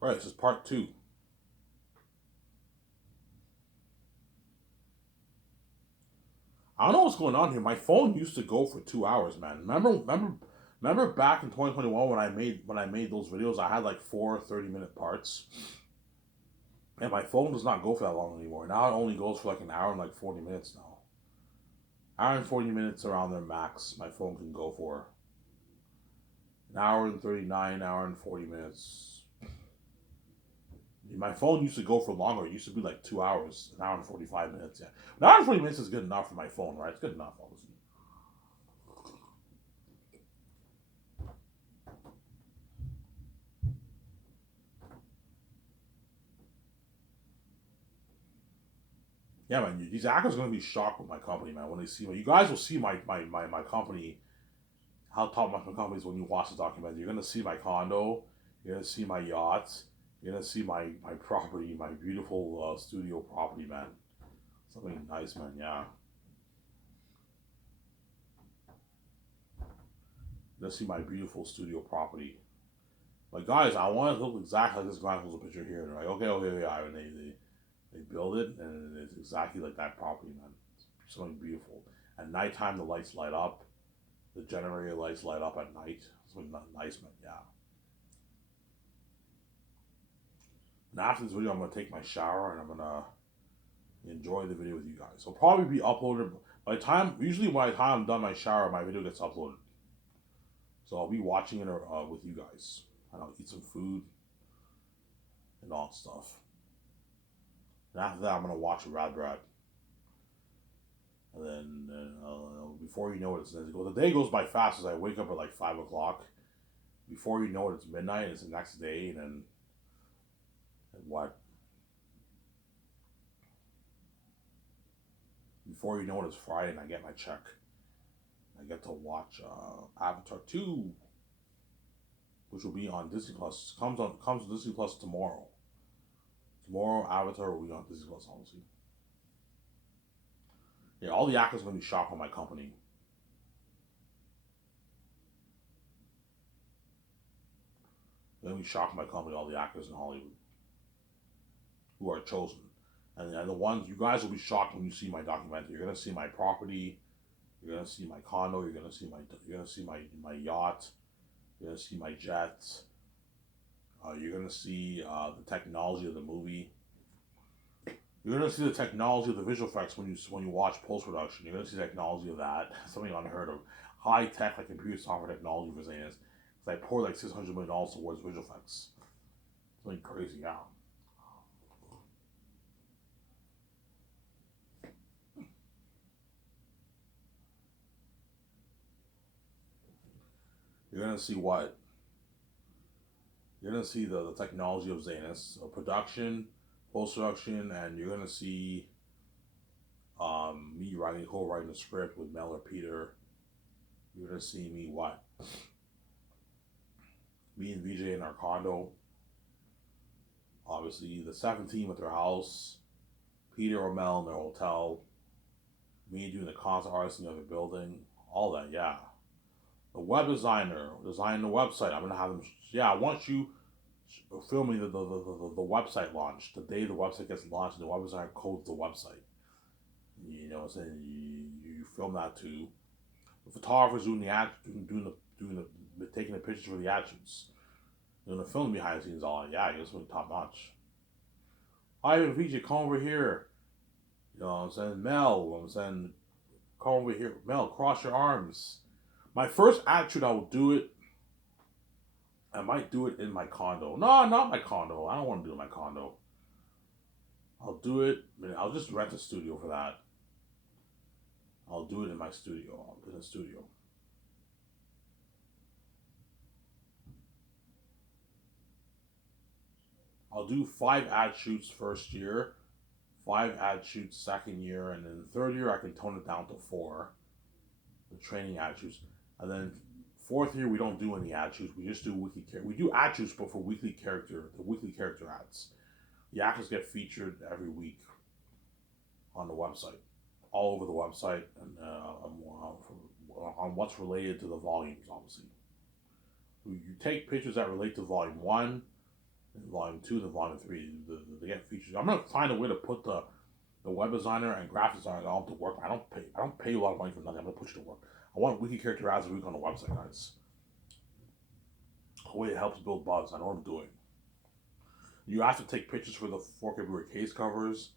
Right, this is part two. I don't know what's going on here. My phone used to go for 2 hours, man. Remember back in 2021 when I made those videos, I had like four 30-minute parts. And my phone does not go for that long anymore. Now it only goes for like an hour and like 40 minutes now. Hour and 40 minutes around their max my phone can go for. An hour and 39, hour and 40 minutes. My phone used to go for longer. It used to be like 2 hours, an hour and 45 minutes. Yeah, an hour and 40 minutes is good enough for my phone, right? It's good enough, obviously. Yeah, man. These actors are gonna be shocked with my company, man. When they see me, you guys will see my company. How top notch my company is when you watch the documentary. You're gonna see my condo. You're gonna see my yacht. You're gonna see my property, my beautiful studio property, man. Something nice, man. Yeah. You're gonna see my beautiful studio property. Like guys, I want it to look exactly like this guy holds a picture here. They're like, okay, yeah, and they build it, and it's exactly like that property, man. It's something beautiful. At nighttime, the lights light up. The generator lights light up at night. Something nice, man. Yeah. And after this video, I'm gonna take my shower and I'm gonna enjoy the video with you guys. It'll probably be uploaded by the time. Usually, by the time I'm done my shower, my video gets uploaded. So I'll be watching it with you guys, and I'll eat some food and all that stuff. And after that, I'm gonna watch Rad Brad. And then before you know it, the day goes by fast as I wake up at like 5 o'clock. Before you know it, it's midnight. It's the next day, and then and what? Before you know it, it's Friday, and I get my check. I get to watch Avatar 2, which will be on Disney Plus. Comes to Disney Plus tomorrow. Tomorrow, Avatar will be on Disney Plus, obviously. Yeah, all the actors are gonna be shocked on my company. They're gonna be shocked on my company. All the actors in Hollywood who are chosen, and the ones you guys will be shocked when you see my documentary. You're gonna see my property. You're gonna see my condo. You're gonna see my yacht. You're gonna see my jets. You're gonna see the technology of the movie. You're gonna see the technology of the visual effects when you watch post production. You're gonna see the technology of that. Something unheard of. High tech like computer software technology for saying this. Because I poured like $600 million towards visual effects. Something crazy, yeah. You're gonna see what? You're gonna see the technology of Zanus, production, post production, and you're gonna see me co-writing the script with Mel or Peter. You're gonna see me what? Me and VJ in our condo. Obviously, the 17 with their house. Peter or Mel in their hotel. Me doing the concept artist in the other building. All that, yeah. The web designer designing the website. I'm gonna have them. Yeah, I want you filming the website launch. The day the website gets launched, and the web designer codes the website. You know what I'm saying? You film that too. The photographer's doing the ad, doing the taking the pictures for the ad shoots. Doing the film behind the scenes, all that. Yeah, it's really top notch. Ivan VJ, come over here. You know what I'm saying? Mel, you know what I'm saying? Come over here. Mel, cross your arms. My first ad shoot, I will do it. I might do it in my condo. No, not my condo. I don't want to do it in my condo. I'll do it. I'll just rent a studio for that. I'll do it in my studio. In a studio. I'll do 5 ad shoots first year, 5 ad shoots second year, and then the third year I can tone it down to 4. The training ad shoots, and then fourth year we don't do any ad shoots. We just do weekly care. We do ad shoots, but for the weekly character ads. The actors get featured every week on the website, all over the website, and on what's related to the volumes. Obviously, you take pictures that relate to volume 1, in volume 2 and volume 3. They get features. I'm gonna find a way to put the web designer and graphic designer all to work. I don't pay you a lot of money for nothing. I'm gonna put you to work. I want weekly character ads a week on the website, guys. The way it helps build buzz. I know what I'm doing. You have to take pictures for the 4K case covers,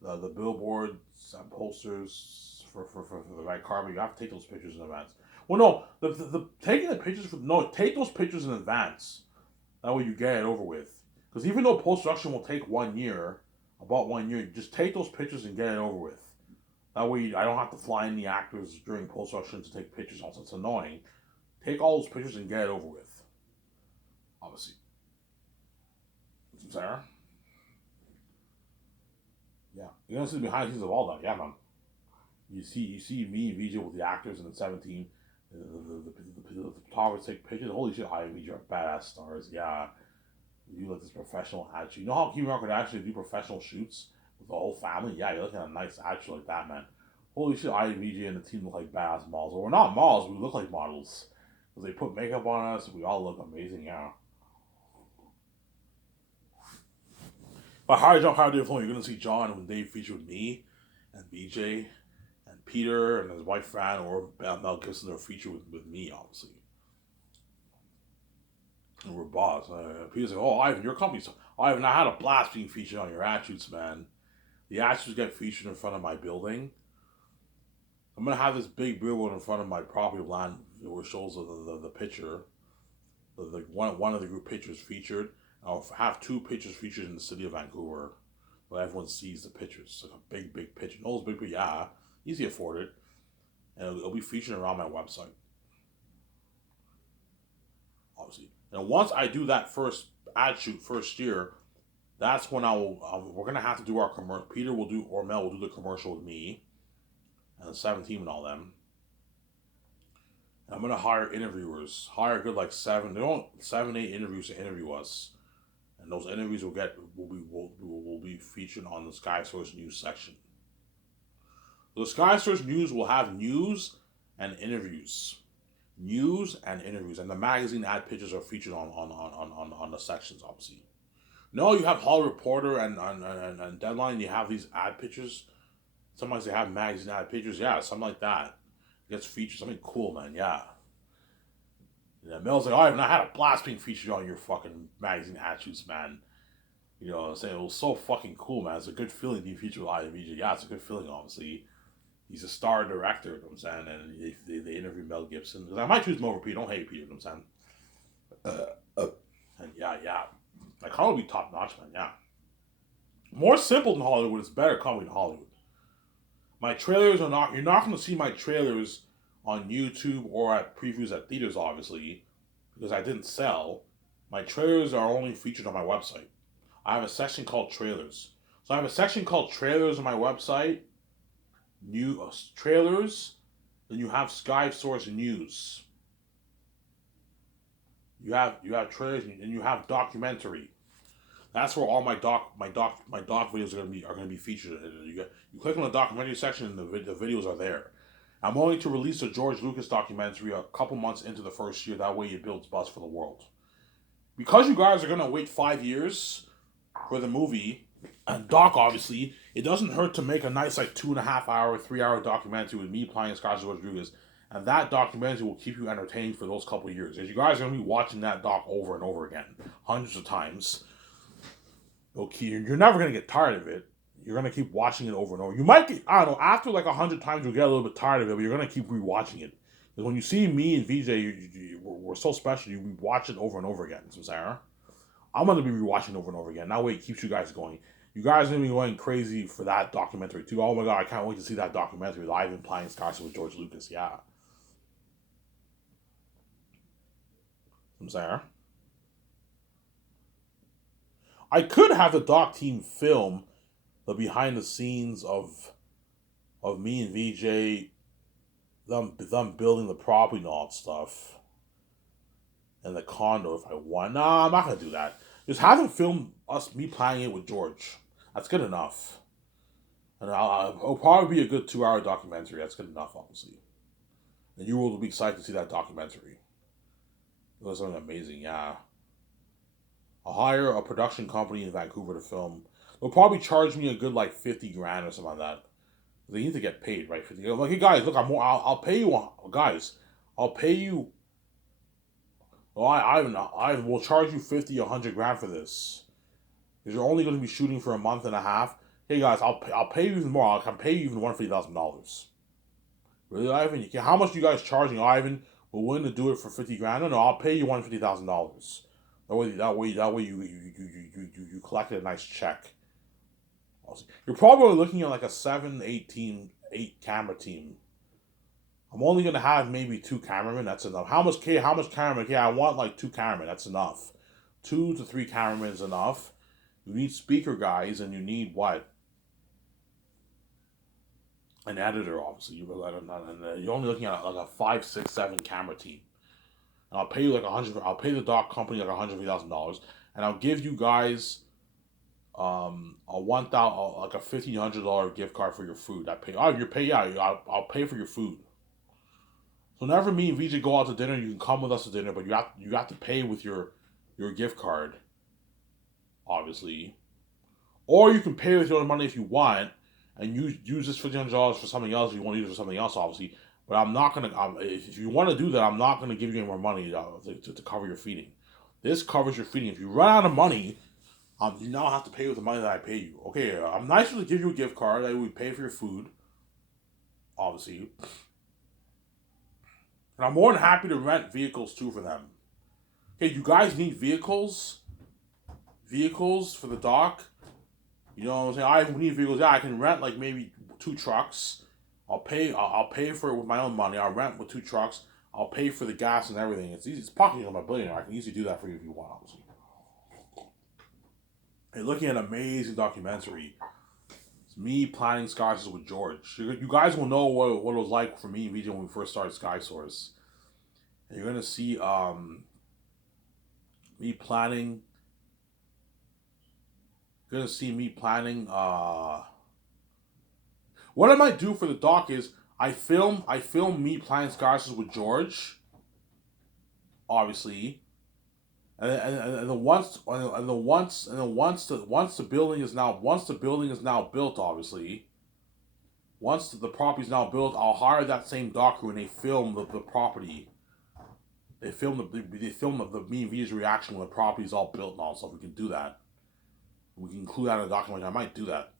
the billboards and posters for the red carpet. You have to take those pictures in advance. Well, no, the taking the pictures take those pictures in advance. That way you get it over with. Because even though post production will take 1 year, about 1 year, just take those pictures and get it over with. That way I don't have to fly in the actors during post production to take pictures. Also, it's annoying. Take all those pictures and get it over with. Obviously. Sarah? Yeah. You're gonna see behind the scenes of all that. Yeah, man. You see me and VJ with the actors in the 17. The photographers take pictures. Holy shit, I and VJ are badass stars. Yeah. You do like this professional attitude. You know how Kim could actually do professional shoots with the whole family? Yeah, you're looking at a nice attitude like that, man. Holy shit, I and VJ and the team look like badass models. Well, we're not models, we look like models. Because they put makeup on us, we all look amazing, yeah. But Hard Jump, Hard to Film, you're going to see John and Dave feature with me and BJ and Peter and his wife Fran or Mel Gibson. They're featured with me, obviously. And we're boss. Peter's like, oh, Ivan, your company's... Ivan, I had a blast being featured on your ad shoots, man. The ad shoots get featured in front of my building. I'm going to have this big billboard in front of my property land where it shows the picture. One of the group pictures featured. I'll have 2 pictures featured in the city of Vancouver, where everyone sees the pictures. It's like a big picture. No, it's big, but yeah, easy to afford it, and it'll be featured around my website, obviously. And once I do that first ad shoot first year, that's when we're gonna have to do our commercial. Peter will do, or Mel will do the commercial with me, and the 17 and all them. And I'm gonna hire interviewers. Hire a good like 7, 8 interviews to interview us. And those interviews will be featured on the Sky Source News section. The Sky Source News will have news and interviews. News and interviews. And the magazine ad pictures are featured on the sections, obviously. No, you have Hollywood Reporter and Deadline, you have these ad pictures. Sometimes they have magazine ad pictures. Yeah, something like that. It gets featured. Something cool, man. Yeah. Yeah, Mel's like, I had a blast being featured on your fucking magazine ad shoots, man. You know what I'm saying? It was so fucking cool, man. It's a good feeling being featured with IMVJ. Yeah, it's a good feeling, obviously. He's a star director, you know what I'm saying? And they interviewed Mel Gibson. Because I might choose him over Peter. Don't hate Peter, you know what I'm saying? And yeah. Like, Hollywood would be top notch, man, yeah. More simple than Hollywood. It's better coming in Hollywood. My trailers are not... You're not going to see my trailers on YouTube or at previews at theaters, obviously, because I didn't sell. My trailers are only featured on my website. I have a section called trailers. So I have a section called trailers on my website. New trailers. Then you have Sky Source News. You have trailers, and you have documentary. That's where all my doc videos are gonna be featured. You click on the documentary section, and the videos are there. I'm going to release a George Lucas documentary a couple months into the first year. That way it builds buzz for the world. Because you guys are going to wait 5 years for the movie, and Doc, obviously, it doesn't hurt to make a nice, like, 2.5 hour, 3 hour documentary with me playing Scott George Lucas. And that documentary will keep you entertained for those couple of years. Because you guys are going to be watching that doc over and over again, hundreds of times. Okay, you're never going to get tired of it. You're going to keep watching it over and over. You might get, I don't know, after like 100 times you'll get a little bit tired of it, but you're going to keep rewatching it. Because when you see me and VJ, we're so special, you watch it over and over again. So, Sarah, I'm going to be rewatching over and over again. That way it keeps you guys going. You guys are going to be going crazy for that documentary too. Oh my God, I can't wait to see that documentary live in Playing Scotch with George Lucas. Yeah. I'm Sarah. I could have the doc team film the behind the scenes of me and VJ, them building the property and all that stuff, and the condo if I want. Nah, I'm not gonna do that. Just have them film me playing it with George. That's good enough. And it'll probably be a good 2 hour documentary. That's good enough, obviously. And you will be excited to see that documentary. It was something amazing, yeah. I'll hire a production company in Vancouver to film. They'll probably charge me a good like 50 grand or something like that. They need to get paid, right? 50. Like, hey guys, look, I'll pay you, guys. I'll pay you. Well, I will charge you 50, 100 grand for this because you're only going to be shooting for a month and a half. Hey guys, I'll pay you even more. I can pay you even $150,000. Really, Ivan? How much are you guys charging, Ivan? We're willing to do it for 50 grand. No, I'll pay you $150,000. That way, you collected a nice check. You're probably looking at like a 8 camera team. I'm only gonna have maybe 2 cameramen. That's enough. How much cameramen? Yeah, I want like 2 cameramen. That's enough. 2 to 3 cameramen is enough. You need speaker guys, and you need what? An editor, obviously. You're only looking at like a 5, 6, 7 camera team. And I'll pay you like 100. I'll pay the doc company like $150,000, and I'll give you guys a 1,000 like a $1,500 gift card for your food. I pay. Oh, you pay. Yeah, I'll pay for your food. So whenever me and VJ go out to dinner, you can come with us to dinner, but you have to pay with your gift card, obviously, or you can pay with your own money if you want, and use this $1,500 for something else. If you want to use it for something else, obviously. But I'm not gonna. If you want to do that, I'm not gonna give you any more money to cover your feeding. This covers your feeding. If you run out of money, you now have to pay with the money that I pay you. Okay, I'm nice to give you a gift card. I would pay for your food, obviously. And I'm more than happy to rent vehicles too for them. Okay, you guys need vehicles? Vehicles for the dock? You know what I'm saying? I need vehicles. Yeah, I can rent like maybe 2 trucks. I'll pay for it with my own money. I'll rent with 2 trucks. I'll pay for the gas and everything. It's easy. It's pocketing on my billionaire. I can easily do that for you if you want, obviously. Hey, looking at an amazing documentary. It's me planning Sky Source with George. You guys will know what it was like for me and VJ when we first started Sky Source. And you're gonna see me planning. You're gonna see me planning. What I might do for the doc is I film me planning Sky Source with George, obviously. And then once the building is now built, obviously, once the property is now built, I'll hire that same doc crew and they film the property. They film the me and V's reaction when the property is all built and all stuff. We can do that. We can include that in the document. I might do that.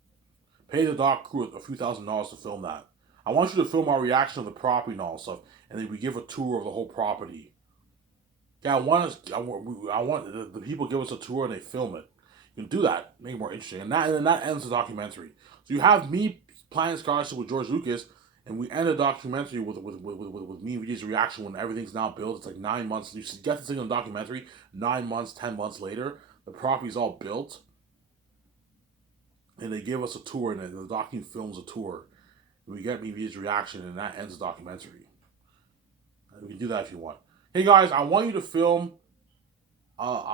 Pay the doc crew a few $1,000s to film that. I want you to film our reaction of the property and all stuff, and then we give a tour of the whole property. Yeah, I want the people give us a tour and they film it. You can do that, make it more interesting, and that ends the documentary. So you have me playing scholarship with George Lucas, and we end the documentary with me and VJ's reaction when everything's now built. It's like 9 months. You get this thing in the documentary. 9 months, 10 months later, the property's all built, and they give us a tour, and the documentary films a tour. And we get me and VJ's reaction, and that ends the documentary. And we can do that if you want. Hey guys, I want you to film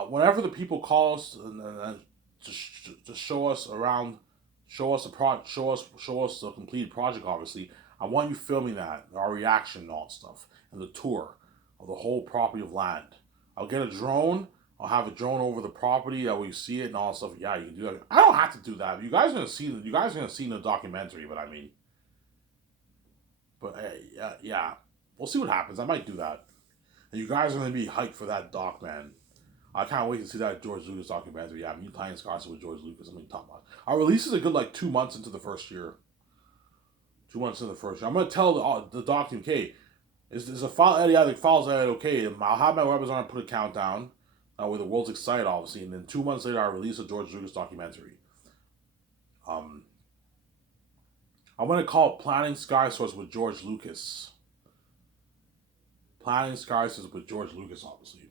whenever the people call us and to show us around, show us the completed project. Obviously, I want you filming that, our reaction and all that stuff, and the tour of the whole property of land. I'll get a drone. I'll have a drone over the property that we see it and all that stuff. Yeah, you can do that. I don't have to do that. You guys are gonna see in the documentary, but I mean, but yeah, we'll see what happens. I might do that. And you guys are going to be hyped for that doc, man. I can't wait to see that George Lucas documentary. Yeah, me playing Scarson with George Lucas. I'm going to talk about it. Our release is a good, like, 2 months into the first year. 2 months into the first year. I'm going to tell the doc team, okay, is a file edit, the file's edited, okay. I'll have my web designer put a countdown. Where the world's excited, obviously. And then 2 months later, I release a George Lucas documentary. I'm going to call it Planning Sky Source with George Lucas. Planning Sky Source with George Lucas, obviously.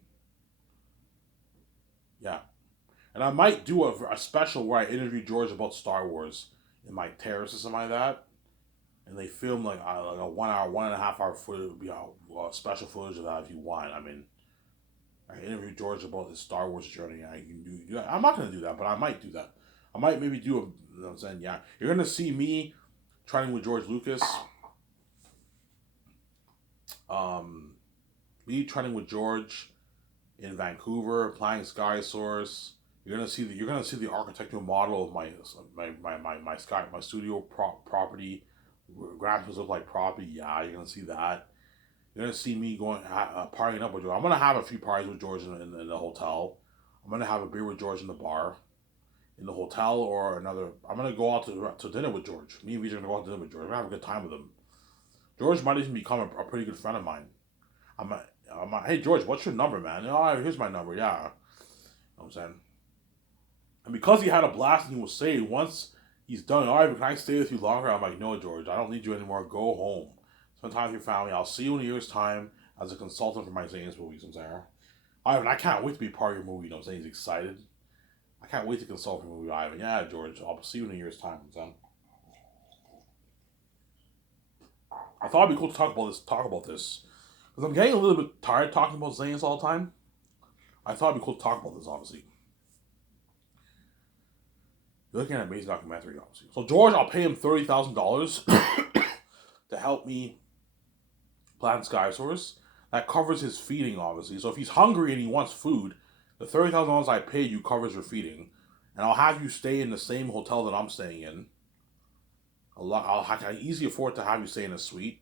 Yeah. And I might do a special where I interview George about Star Wars in my terrace or something like that. And they film like a 1 hour, 1.5 hour footage. It would be a special footage of that if you want. I mean, I interview George about his Star Wars journey. I can do. I'm not going to do that, but I might do that. I might maybe do you know what I'm saying? Yeah. You're going to see me training with George Lucas. Me training with George in Vancouver, applying Sky Source. You're gonna see the architectural model of my studio property. Graphics look like property. Yeah, you're gonna see that. You're gonna see me going partying up with George. I'm gonna have a few parties with George in the hotel. I'm gonna have a beer with George in the bar, in the hotel, or another. I'm gonna go out to dinner with George. Me and Vijay are gonna go out to dinner with George. We're gonna have a good time with him. George might even become a pretty good friend of mine. Hey George, what's your number, man? Oh, here's my number. Yeah, you know what I'm saying. And because he had a blast and he was saying once he's done, all right, can I stay with you longer? I'm like, no, George, I don't need you anymore. Go home. Spend time with your family. I'll see you in a year's time as a consultant for my Zane's movies. I'm saying, Ivan, I can't wait to be part of your movie. You know, I'm saying he's excited. I can't wait to consult for your movie, Ivan. Yeah, George, I'll see you in a year's time. So I thought it'd be cool to talk about this. Because I'm getting a little bit tired talking about Zane's all the time. I thought it'd be cool to talk about this, obviously. You're looking at an amazing documentary, obviously. So George, I'll pay him $30,000 to help me plan Skysource. That covers his feeding, obviously. So if he's hungry and he wants food, the $30,000 I paid you covers your feeding, and I'll have you stay in the same hotel that I'm staying in. I can easily afford to have you stay in a suite,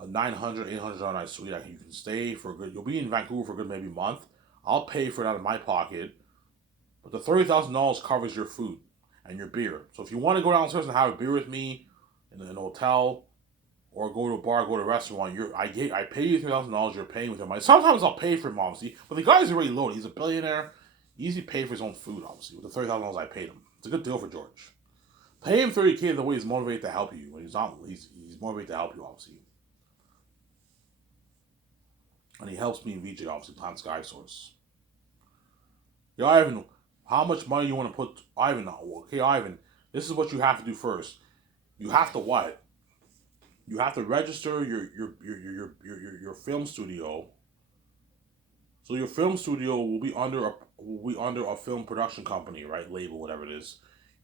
a $900, $800 night suite. You can stay for a good. You'll be in Vancouver for a good maybe month. I'll pay for it out of my pocket, but the $30,000 covers your food and your beer. So if you want to go downstairs and have a beer with me in an hotel, or go to a bar, go to a restaurant, I pay you $3,000. You're paying with your money. Sometimes I'll pay for him, obviously, but the guy's already loaded. He's a billionaire. He easily paid for his own food, obviously, with the $30,000 I paid him. It's a good deal for George. Pay him $30K the way he's motivated to help you. When he's motivated to help you, obviously, and he helps me and VJ obviously plan Skysource. Yeah, Ivan, how much money you want to put? Ivan, okay, Ivan, this is what you have to do first. You have to what? You have to register your film studio. So your film studio will be under a film production company, right? Label, whatever it is.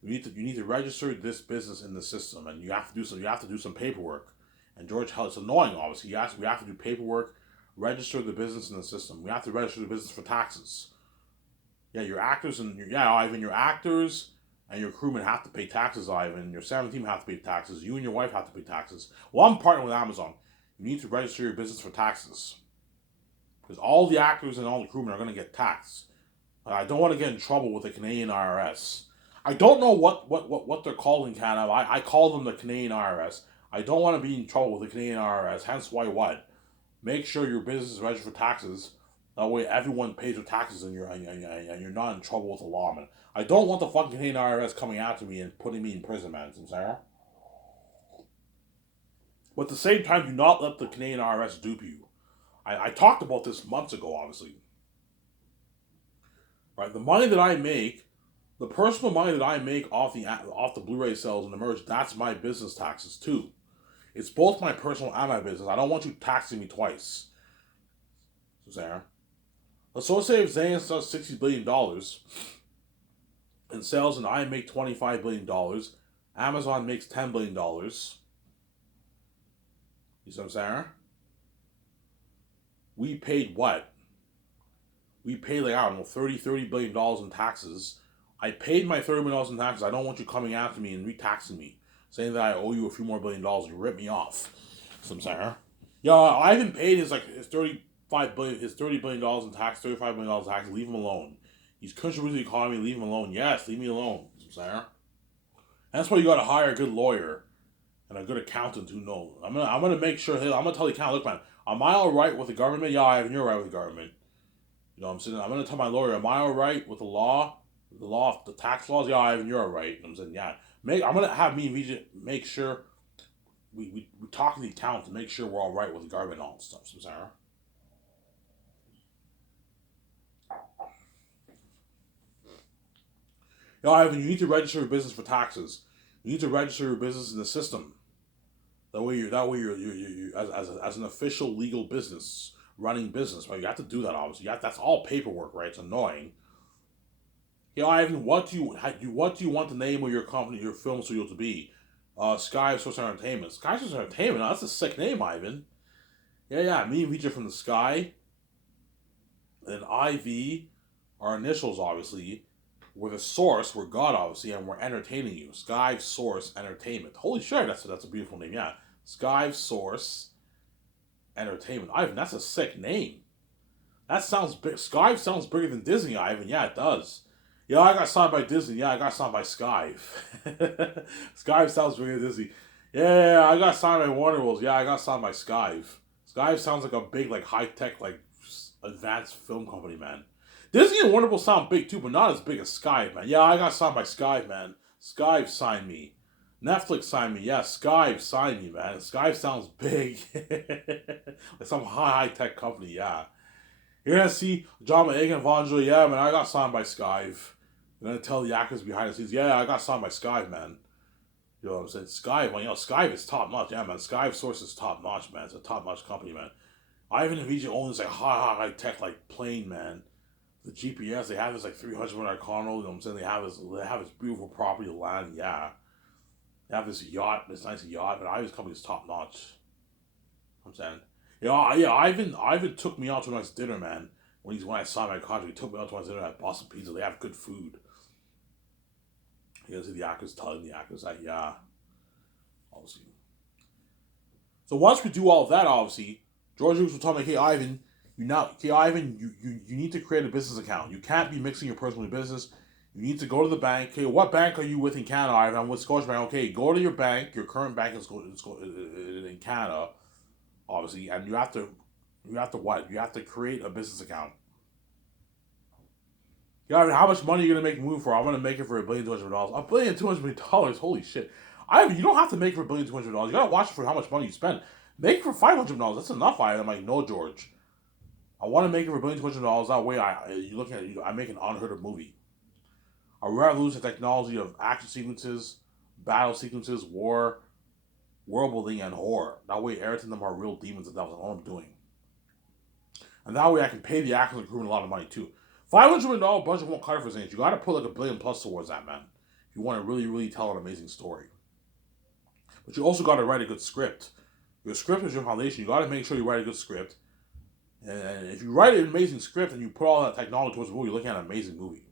You need to register this business in the system, and you have to do some paperwork. And George, it's annoying, obviously. We have to do paperwork, register the business in the system. We have to register the business for taxes. Yeah, your actors Ivan, your actors and your crewmen have to pay taxes, Ivan. Your 17 have to pay taxes. You and your wife have to pay taxes. Well, I'm partnering with Amazon. You need to register your business for taxes. Because all the actors and all the crewmen are going to get taxed. I don't want to get in trouble with the Canadian IRS. I don't know what they're called in Canada. I call them the Canadian IRS. I don't want to be in trouble with the Canadian IRS. Hence why what? Make sure your business is registered for taxes. That way everyone pays their taxes and you're not in trouble with the law, man. I don't want the fucking Canadian IRS coming after me and putting me in prison, man. Sarah. But at the same time, do not let the Canadian IRS dupe you. I talked about this months ago, obviously. Right, the money that I make, the personal money that I make off the Blu-ray sales and the merch, that's my business taxes too. It's both my personal and my business. I don't want you taxing me twice. So Sarah. So say if Zayn does $60 billion in sales and I make $25 billion, Amazon makes $10 billion. You see what I'm saying? We paid what? We paid like, I don't know, $30 billion in taxes. I paid my $30 billion in taxes. I don't want you coming after me and re-taxing me, saying that I owe you a few more $1 billion. You rip me off. You know what I'm saying? Yeah, I haven't paid his $30 billion in tax, $35 billion in tax. Leave him alone. He's contributing to the economy. Leave him alone. Yes, leave me alone. You know what I'm saying? That's why you got to hire a good lawyer and a good accountant who knows. I'm gonna make sure. I'm gonna tell the accountant, look, man, am I all right with the government? Yeah, Ivan, you're right with the government. You know what I'm saying? I'm gonna tell my lawyer, am I all right with the law? The tax laws? Yeah, Ivan, you're all right. You know what I'm saying? Yeah. I'm gonna have me and Vijay make sure we talk to the accountant to make sure we're all right with the government and all that stuff. So, Sarah. You know, Ivan, you need to register your business for taxes. You need to register your business in the system. That way you're as an official legal business running business, right? You have to do that, obviously. That's all paperwork, right? It's annoying. Yeah, Ivan, what do you want the name of your company, your film studio to be? Sky Source Entertainment. Sky Source Entertainment. Now, that's a sick name, Ivan. Yeah. Me and Vijay from the Sky, and IV, our initials, obviously. We're the source, we're God, obviously, and we're entertaining you. Skive Source Entertainment. Holy shit, that's a beautiful name, yeah. Skive Source Entertainment. Ivan, that's a sick name. That sounds big. Skive sounds bigger than Disney, Ivan. Yeah, it does. Yeah, I got signed by Disney. Yeah, I got signed by Skive. Skive sounds bigger than Disney. Yeah, I got signed by Warner Bros. Yeah, I got signed by Skive. Skive sounds like a big, like, high-tech, like, advanced film company, man. Disney and Warner Bros. Sound big, too, but not as big as Skive, man. Yeah, I got signed by Skive, man. Skive signed me. Netflix signed me. Yeah, Skive signed me, man. Skive sounds big. Like some high-tech company, yeah. You're gonna see John Boyega and Vonjo, yeah, man, I got signed by Skive. You're gonna tell the actors behind the scenes, yeah, I got signed by Skive, man. You know what I'm saying? Skive, well, Skive is top notch, yeah, man. Skive Source is top notch, man. It's a top notch company, man. Ivan and VJ own this like high tech like plane, man. The GPS, they have this like 300 Arcano, you know what I'm saying? They have this beautiful property to land, yeah. They have this yacht, this nice yacht, but Ivan's company is top notch. I'm saying. Yeah, Ivan took me out to a nice dinner, man. When I signed my contract, he took me out to a nice dinner at Boston Pizza. They have good food. You can see the actors telling the actors that, yeah, obviously. So once we do all of that, obviously, George Lucas will tell me, hey Ivan, you need to create a business account. You can't be mixing your personal business. You need to go to the bank. Okay, what bank are you with in Canada, Ivan? I'm with Scotiabank. Okay, go to your bank. Your current bank is in Canada, obviously, and you have to what? You have to create a business account. Yeah, I mean, how much money are you gonna make a move for? I'm gonna make it for $1,200,000,000. $1,200,000,000. Holy shit! You don't have to make it for $1,200,000,000. You gotta watch it for how much money you spend. Make it for $500,000,000. That's enough. I'm like, no, George. I want to make it for $1,200,000,000. That way, you looking at I make an unheard of movie. A revolution technology of action sequences, battle sequences, war, world building, and horror. That way, everything them are real demons, and that's all I'm doing. And that way I can pay the actors and crew a lot of money too. $500,000,000 budget won't cut it for things. You gotta put like $1 billion plus towards that, man. If you want to really, really tell an amazing story. But you also gotta write a good script. Your script is your foundation. You gotta make sure you write a good script. And if you write an amazing script and you put all that technology towards the movie, you're looking at an amazing movie.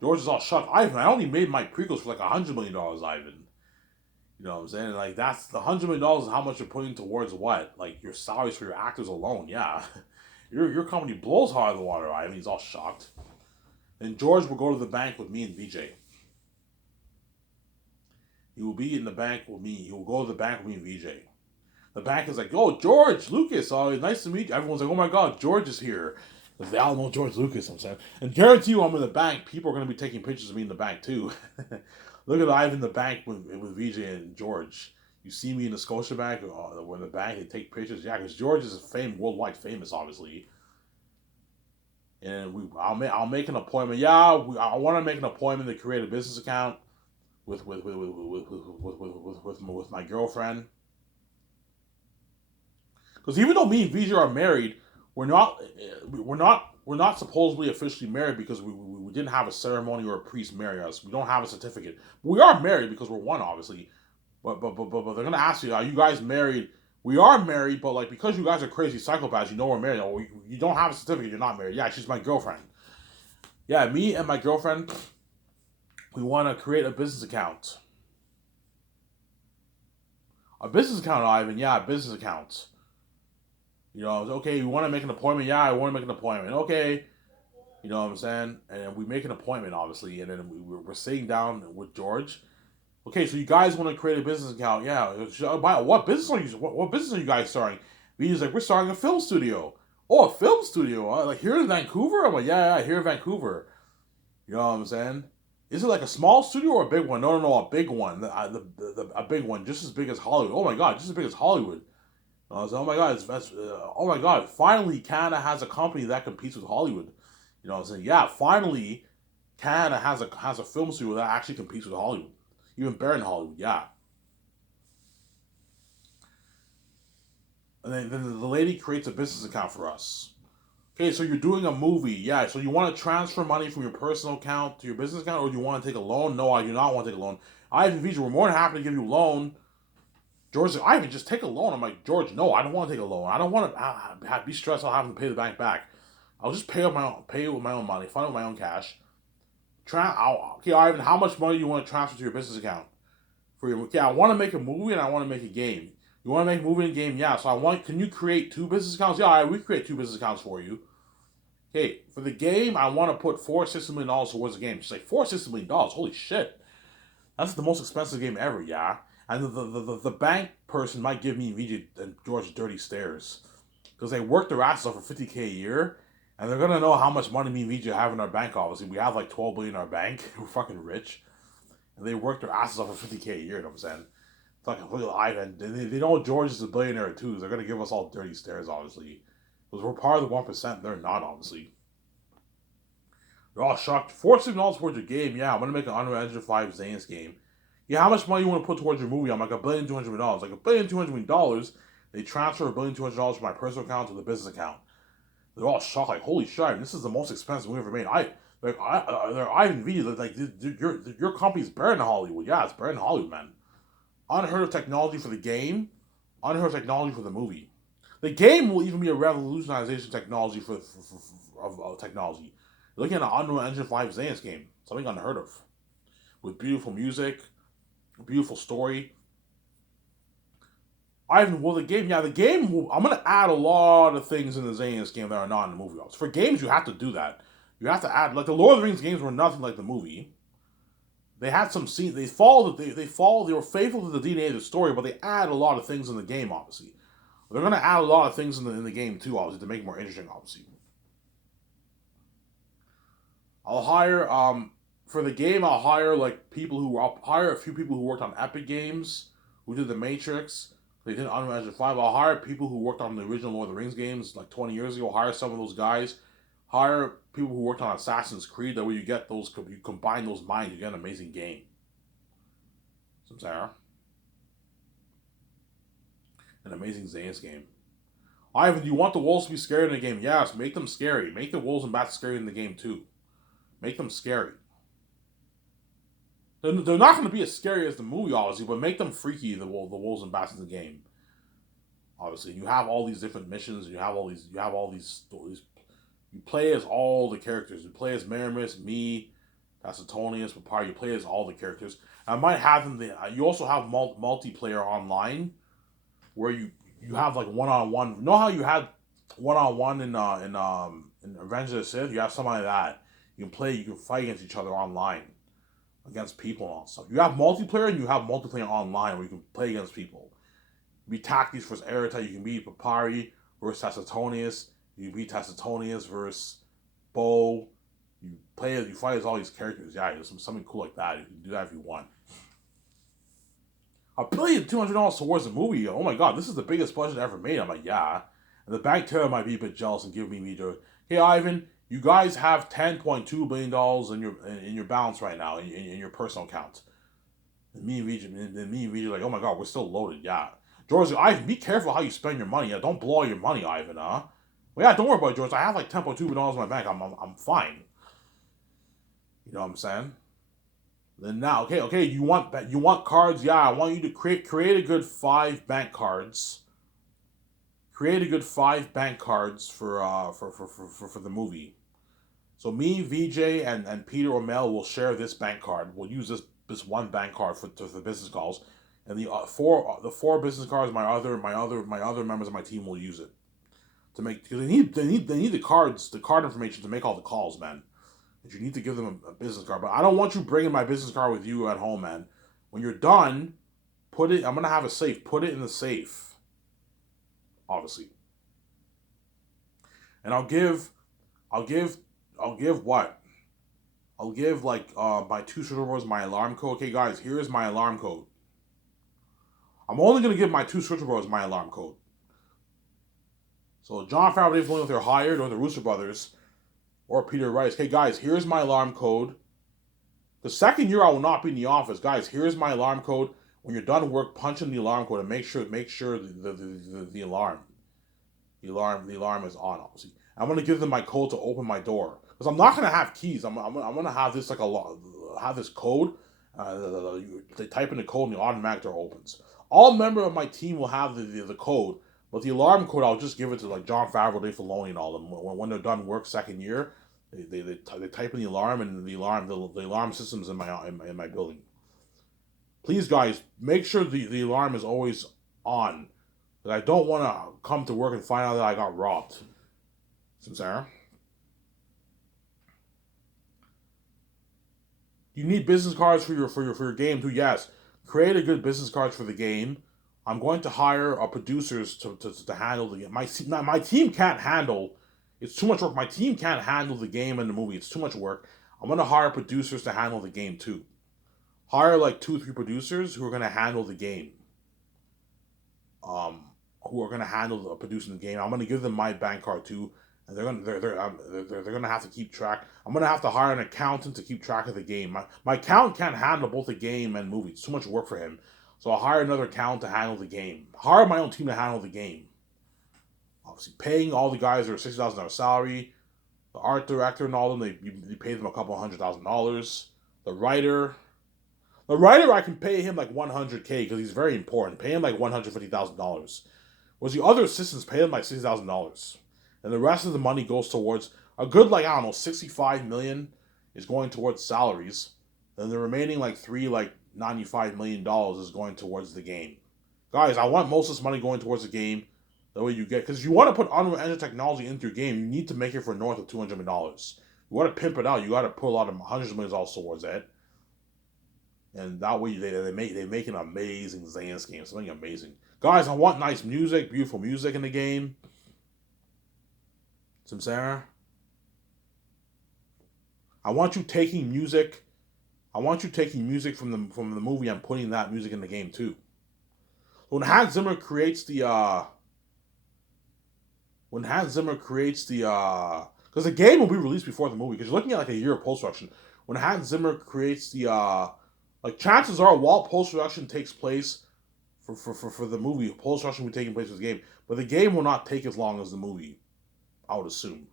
George is all shocked. Ivan, I only made my prequels for like $100,000,000, Ivan. You know what I'm saying? Like, that's the $100,000,000 is how much you're putting towards what? Like, your salaries for your actors alone, yeah. Your company blows hard in the water, Ivan. He's all shocked. And George will go to the bank with me and VJ. He will be in the bank with me. He will go to the bank with me and VJ. The bank is like, oh, George Lucas, nice to meet you. Everyone's like, oh my God, George is here. Because they all know George Lucas, I'm saying. And guarantee you I'm in the bank. People are going to be taking pictures of me in the bank, too. Look at Ivan in the bank with VJ and George. You see me in the Scotiabank, or in the bank, they take pictures. Yeah, because George is worldwide famous, obviously. And I'll make an appointment. Yeah, I want to make an appointment to create a business account with my girlfriend. Because even though me and VJ are married, we're not supposedly officially married because we didn't have a ceremony or a priest marry us. We don't have a certificate. We are married because we're one, obviously. But they're gonna ask you, are you guys married? We are married, but like because you guys are crazy psychopaths, you know we're married. Or you don't have a certificate, you're not married. Yeah, she's my girlfriend. Yeah, me and my girlfriend, we want to create a business account. A business account, Ivan. Yeah, a business account. You know, okay, you want to make an appointment? Yeah, I want to make an appointment. Okay. You know what I'm saying? And we make an appointment, obviously, and then we're sitting down with George. Okay, so you guys want to create a business account? Yeah. What business are you? What business are you guys starting? He's like, we're starting a film studio. Oh, a film studio? Like here in Vancouver? I'm like, yeah, here in Vancouver. You know what I'm saying? Is it like a small studio or a big one? No, a big one. A big one, just as big as Hollywood. Oh my God, just as big as Hollywood. I was like, oh my God, oh my God, finally Canada has a company that competes with Hollywood. You know what I'm saying? Yeah, finally Canada has a film studio that actually competes with Hollywood. Even better than Hollywood, yeah. And then the lady creates a business account for us. Okay, so you're doing a movie, yeah. So you want to transfer money from your personal account to your business account, or do you want to take a loan? No, I do not want to take a loan. Ivan VJ, we're more than happy to give you a loan. George's like, Ivan, just take a loan. I'm like, George, no, I don't want to take a loan. I don't want to be stressed out having to pay the bank back. I'll just pay with my own money, fund with my own cash. Okay, Ivan, how much money do you want to transfer to your business account? I want to make a movie and I want to make a game. You want to make a movie and a game? Yeah. So can you create two business accounts? Yeah, all right, we create two business accounts for you. Hey, for the game, I want to put $460 million towards the game. She's like, $460 million? Holy shit. That's the most expensive game ever, yeah. And the bank person might give me Vijay and George dirty stares. Because they work their asses off for $50K a year. And they're going to know how much money me and Vijay have in our bank, obviously. We have like $12 billion in our bank. We're fucking rich. And they work their asses off for $50K a year, you know what I'm saying? Fucking little Ivan. They know George is a billionaire too. So they're going to give us all dirty stares, obviously. Because we're part of the 1%. They're not, obviously. They're all shocked. $460 towards your game. Yeah, I'm going to make an Unreal Engine 5 Zane's game. Yeah, how much money you want to put towards your movie? I'm like $1,200,000,000. Like $1,200,000,000. They transfer $1,200,000 from my personal account to the business account. They're all shocked, like, holy shit, this is the most expensive movie ever made. They're Ivan V. Like, your company's better in Hollywood. Yeah, it's better in Hollywood, man. Unheard of technology for the game. Unheard of technology for the movie. The game will even be a revolutionization technology of technology. You're looking at an Unreal Engine 5 Xenos game. Something unheard of. With beautiful music, beautiful story. Ivan, well, the game, I'm going to add a lot of things in the Xenos game that are not in the movie. For games, you have to do that. You have to add, like, the Lord of the Rings games were nothing like the movie. They had some scenes, they were faithful to the DNA of the story, but they add a lot of things in the game, obviously. They're going to add a lot of things in the game, too, obviously, to make it more interesting, obviously. For the game, I'll hire a few people who worked on Epic Games, who did The Matrix. They did Unreal Engine 5. I'll hire people who worked on the original Lord of the Rings games like 20 years ago. Hire some of those guys. Hire people who worked on Assassin's Creed. That way you combine those minds, you get an amazing game. Some Sarah. An amazing Xenos game. Ivan, do you want the wolves to be scary in the game? Yes, make them scary. Make the wolves and bats scary in the game too. Make them scary. They're not going to be as scary as the movie, obviously, but make them freaky, the wolves and bats in the game. Obviously, you have all these different missions. You have all these stories. You play as all the characters. You play as Maramis, me, Tacitonius, Papari. You play as all the characters. I might have them. You also have multiplayer online, where you have like one-on-one. You know how you had one-on-one in Revenge of the Sith? You have something like that. You can fight against each other online. Against people and all stuff. You have multiplayer and you have multiplayer online where you can play against people. You beat Tactics versus Erita, you can beat Papari versus Tacitonius, you can beat Tacitonius versus Bo. You fight as all these characters. Yeah, there's something cool like that. You can do that if you want. $1,200,000,000 towards the movie. Oh my god, this is the biggest budget ever made. I'm like, yeah. And the bank teller might be a bit jealous and give me meter. Hey Ivan, you guys have $10.2 billion in your balance right now in your personal account. And me and Vijay like, oh my god, we're still loaded. Yeah, George, Ivan, be careful how you spend your money. Yeah, don't blow all your money, Ivan. Well, yeah, don't worry about it, George. I have like $10.2 billion in my bank. I'm fine. You know what I'm saying? Then now, okay, you want cards? Yeah, I want you to create a good 5 bank cards. Create a good 5 bank cards for the movie. So me, VJ, and Peter O'Mell will share this bank card. We'll use this one bank card for the business calls, and the four business cards. My other members of my team will use it to make, because they need the cards, the card information to make all the calls, man. But you need to give them a business card. But I don't want you bringing my business card with you at home, man. When you're done, put it. I'm gonna have a safe. Put it in the safe. Obviously, and I'll give what? I'll give like my 2 switcherboards my alarm code. Okay, guys, here's my alarm code. I'm only gonna give my 2 switcherboards my alarm code. So Jon Favreau, Dave Filoni, if they're hired, or the Russo brothers, or Peter Rice. Hey guys, here's my alarm code. The second year I will not be in the office, guys. Here's my alarm code. When you're done work, punch in the alarm code and make sure the alarm is on. Obviously, I'm gonna give them my code to open my door, because I'm not gonna have keys. I'm gonna have this have this code. They type in the code and the automatic door opens. All member of my team will have the code, but the alarm code I'll just give it to like Jon Favreau, Dave Filoni, and all of them when they're done work second year. They type in the alarm, and the alarm system's in my building. Please, guys, make sure the alarm is always on. I don't want to come to work and find out that I got robbed. Sarah, you need business cards for your game too. Yes, create a good business cards for the game. I'm going to hire producers to handle the game. My team can't handle. It's too much work. My team can't handle the game and the movie. It's too much work. I'm gonna hire producers to handle the game too. Hire like 2 or 3 producers who are gonna handle the game. Um, who are gonna handle producing the game. I'm gonna give them my bank card too, and they're gonna have to keep track. I'm gonna have to hire an accountant to keep track of the game. My accountant can't handle both the game and movie. It's too much work for him. So I'll hire another accountant to handle the game. Hire my own team to handle the game. Obviously, paying all the guys their $60,000 salary. The art director and all of them, they pay them a couple $100,000. The writer, I can pay him like 100K because he's very important. Pay him like $150,000. Whereas the other assistants pay him like $60,000, and the rest of the money goes towards a good like I don't know 65 million is going towards salaries, and the remaining like $95 million is going towards the game. Guys, I want most of this money going towards the game. That way you get, because you want to put Unreal Engine technology into your game, you need to make it for north of $200 million. You want to pimp it out, you got to put a lot of hundreds of millions dollars towards it, and that way they make an amazing Xan's game, something amazing. Guys, I want nice music, beautiful music in the game. Samsara, I want you taking music. I want you taking music from the movie and putting that music in the game too. When Hans Zimmer creates the because the game will be released before the movie, because you're looking at like a year of post production. When Hans Zimmer creates the like chances are while post production takes place for the movie, post production will be taking place for the game, but the game will not take as long as the movie, I would assume,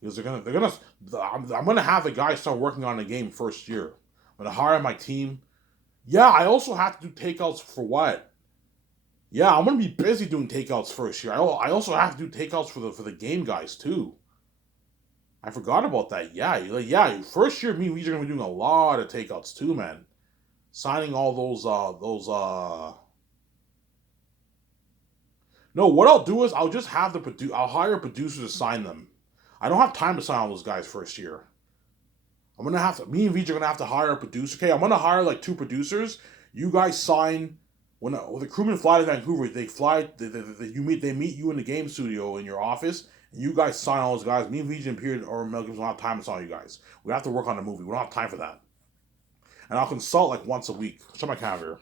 because I'm gonna have the guys start working on the game first year. I'm gonna hire my team. Yeah, I also have to do takeouts for what? Yeah, I'm gonna be busy doing takeouts first year. I also have to do takeouts for the game guys too. I forgot about that. Yeah, first year me and we are gonna be doing a lot of takeouts too, man. Signing all those. No, what I'll do is I'll just have I'll hire producers to sign them. I don't have time to sign all those guys first year. Me and VJ are gonna have to hire a producer. Okay, I'm gonna hire like 2 producers. You guys sign when the crewmen fly to Vancouver. They fly. They meet you in the game studio in your office, and you guys sign all those guys. Me and VJ and Peter or Mel Gibson don't have time to sign you guys. We have to work on the movie. We don't have time for that. And I'll consult like once a week. Check my calendar.